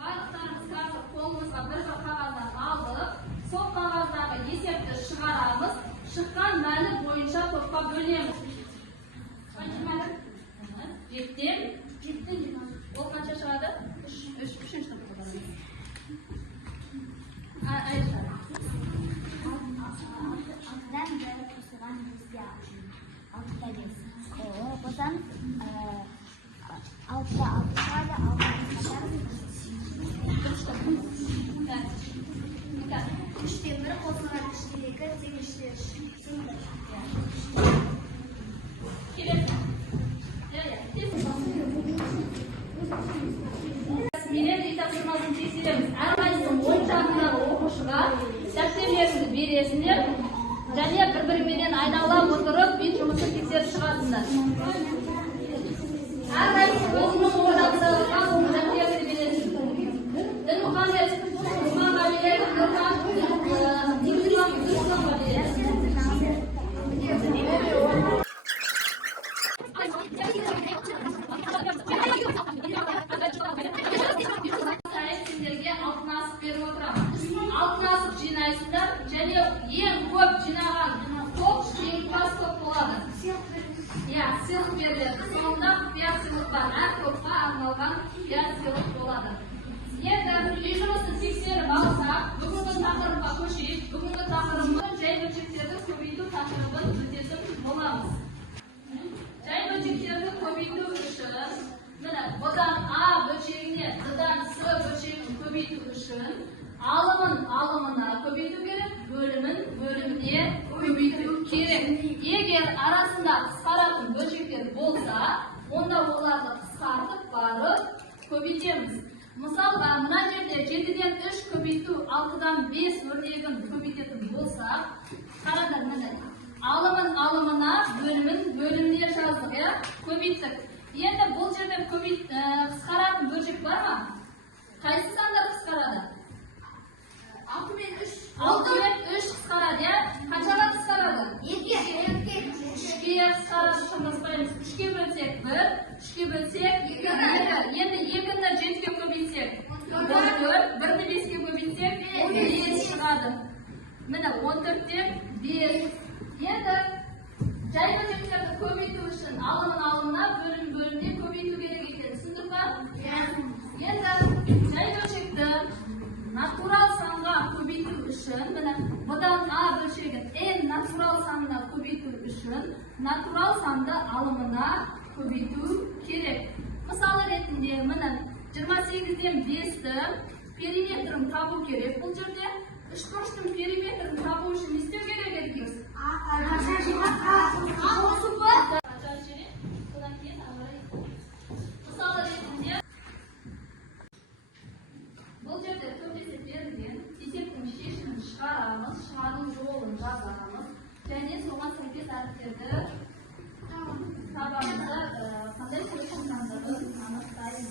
Барлықтарымызға қолымызға бір қағаздан алдық. Сол қағаздағы есепті шығарамыз. Шыққан мәні бойынша топқа бөлеміз. Жеттен. Ол қанша шығады? 3-ші топқа барамыз. Потом 6 çıkardı, 3'te 1 qo'shiladi, 3'te 2, 3'te 3. Милlet тапсырмасын тексереміз. Әрқайсының оң жағындағы оқушыға дәптеріңізді бересіңдер және бір-бірімен айнала отырып үй жұмысын тексеріп шығасыңдар. Әрқайсысы өзінің оң жағындағы дәптеріңізді бересіңдер. Дінмұхаммед Жұманға береді, Нұрхан Нұрсұланға береді. Сендерге алтын асық беріп отырамын. Алтын асық жинайсыңдар және ең көп жинаған топ жеңімпаз топ болады. Сыйлық беріледі. Соңында құпия сыйлық бар. Әр топқа арналған құпия сыйлық болады. Енді үй жұмысын тексеріп алсақ, бүгінгі тақырыпқа көшейік. Бүгінгі тақырыбымыз жай бөлшектерді көбейту тақырыбын өтетін боламыз. Жай бөлшектерді көбейту үшін бұдан А бөлшегіне Д-дан С бөлшегін көбейту үшін алымына көбейту керек, бөліміне көбейту керек. Егер арасында қысқаратын бөлшектер болса, онда оларды қысқартып барып көбейтеміз. Мысалға, мына жерде 7-ден 3 көбейту 6-дан 5 өрнегін көбейтетін болсақ, қараңдар мынандай. Алымына, бөліміне жаздық, көбейттік. Енді бұл жерде қысқаратын бөлшек бар ма? Қайсы сандар қысқарады? 6 мен 3 қысқарады, қаншаға қысқарады? 2-ге қысқарады, шамдаспаймыз. 3-ге бөлсек 1, 3-ге бөлсек 2. Енді 2-ні 7-ге көбейтсек 14, 1-ні 5-ге көбейтсек 5 шығады. Міне 14-тен 5. Енді жай бөлшектерді көбейту үшін алымына, бөліміне көбейту керек екен. Түсіндік па? Енді жай бөлшекті натурал санға көбейту үшін, бұдан А бөлшегін N натурал санына көбейту үшін, натурал санды алымына көбейту керек. Мысалы ретінде, 28-ден 5-ті периметрін табу керек. Бұл жерде 3 бұрыштың периметрін табу үшін не істеу керек екенбіз? Мысалы ретінде, бұл жерде көп есеп берілген, есептің шешімін шығарамыз, шығару жолын жазамыз, және соған сәйкес әріптерді табамызда қандай шешім таңдауын анықтаймыз.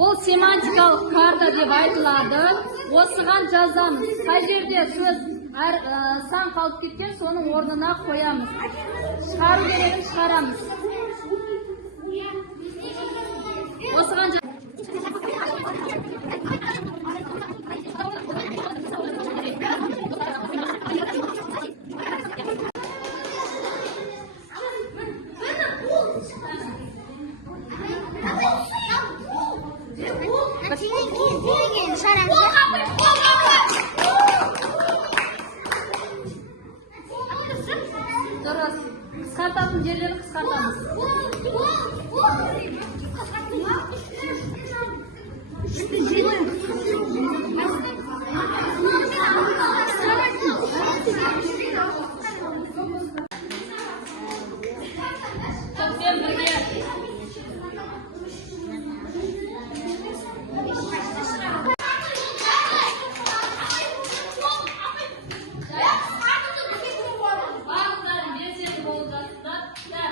Бұл семантикалық карта деп айтылады. Осыған жазамыз. Қай жерде сөз сан қалып кеткен, соның орнына қоямыз. Шығару керегін шығарамыз. Осыған дұрыс. Қысқартатын жерлерін қысқартамыз. Топпен бірге.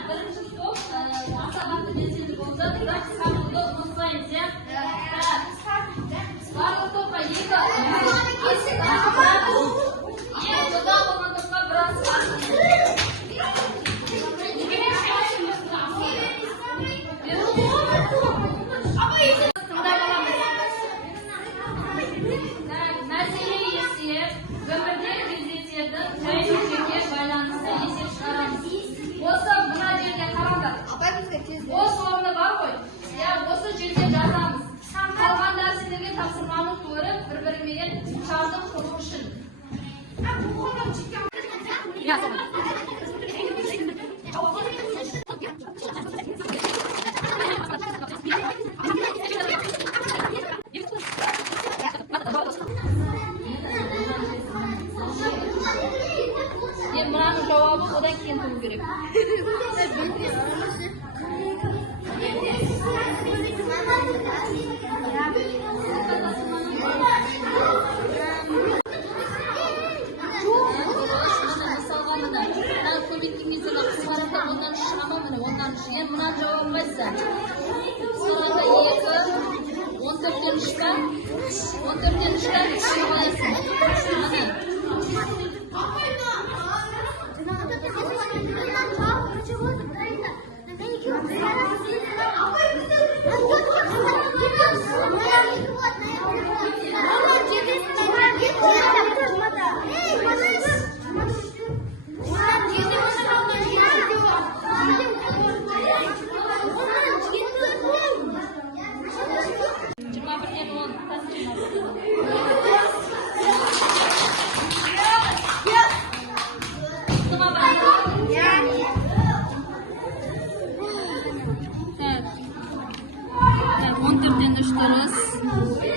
Бірінші топ асабақты белсенді болып жатыр, бірақ сабықты ұмытпаймыз, иә? Барлық топқа екі одан болған топқа бір мәселе есе өмірде кездесетін жай-жеке байланысты есеп шығарамыз. Осы мына жерге қараңдар. Осы орны бар ғой. Осы жерде жазамыз. Қалған нәрселерге тапсырманы көріп, бір-бірімен шартын құру үшін. Мынаның жауабы одан кейін тұру керек. Мына жауап қайсы? Сұрағанда 2, 14-тен 3-та, 14-тен 3-та 3 қоясың.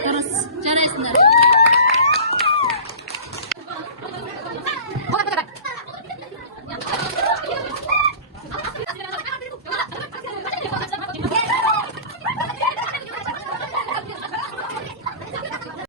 Дұрыс. Жарайсыңдар.